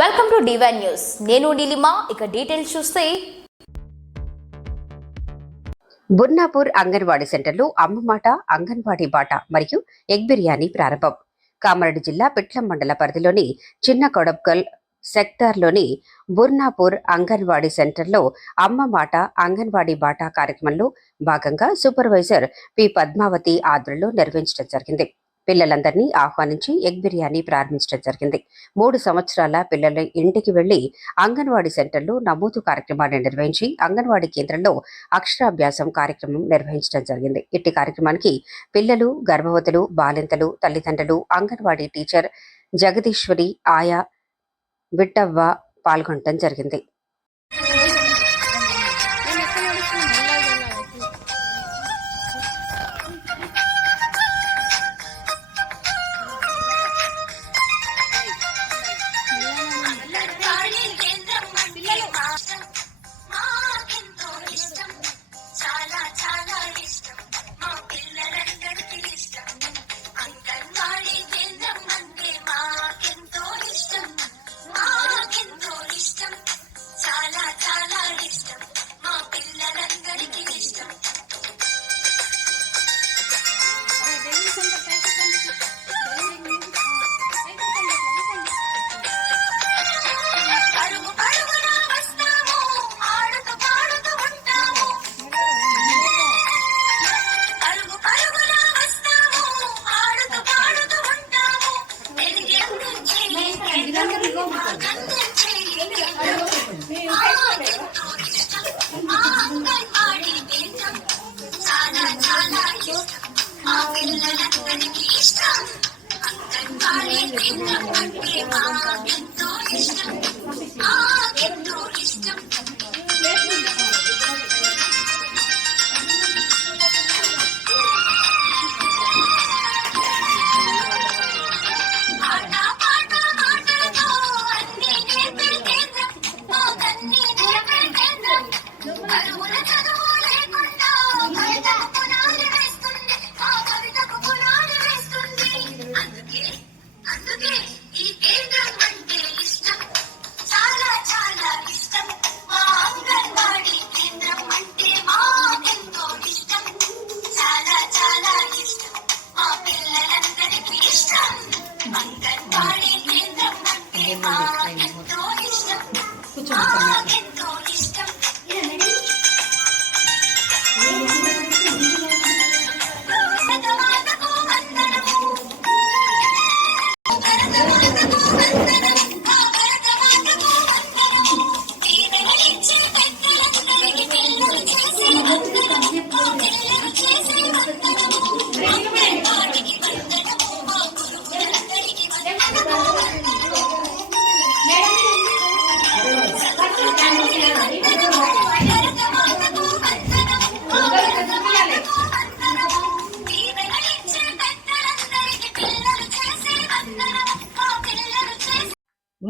Welcome to divine news నేను నీలిమా ఇక details చూస్తే. బుర్నాపూర్ అంగన్వాడీ సెంటర్లో అమ్మమాట అంగన్వాడీ బాట మరియు ఎగ్ బిర్యానీ ప్రారంభం. కామారెడ్డి జిల్లా పిట్లం మండల పరిధిలోని చిన్న కొడబ్గల్ సెక్టార్లోని బుర్నాపూర్ అంగన్వాడీ సెంటర్లో అమ్మ మాట అంగన్వాడీ బాట కార్యక్రమంలో భాగంగా సూపర్వైజర్ పి పద్మావతి ఆధ్వర్యంలో నిర్వహించడం జరిగింది. పిల్లలందరినీ ఆహ్వానించి ఎగ్ బిర్యానీ ప్రారంభించడం జరిగింది. మూడు సంవత్సరాల పిల్లల ఇంటికి వెళ్ళి అంగన్వాడీ సెంటర్లో నమోదు కార్యక్రమాన్ని నిర్వహించి అంగన్వాడీ కేంద్రంలో అక్షరాభ్యాసం కార్యక్రమం నిర్వహించడం జరిగింది. ఇట్టి కార్యక్రమానికి పిల్లలు గర్భవతులు బాలింతలు తల్లిదండ్రులు అంగన్వాడీ టీచర్ జగదీశ్వరి ఆయా విట్టవ్వ పాల్గొనడం జరిగింది. ఇష్టం మా అంగన్వాడీ కేంద్రం చాలా చాలా ఇష్టం మా పిల్లలందరికీ ఇష్టం Raimundo.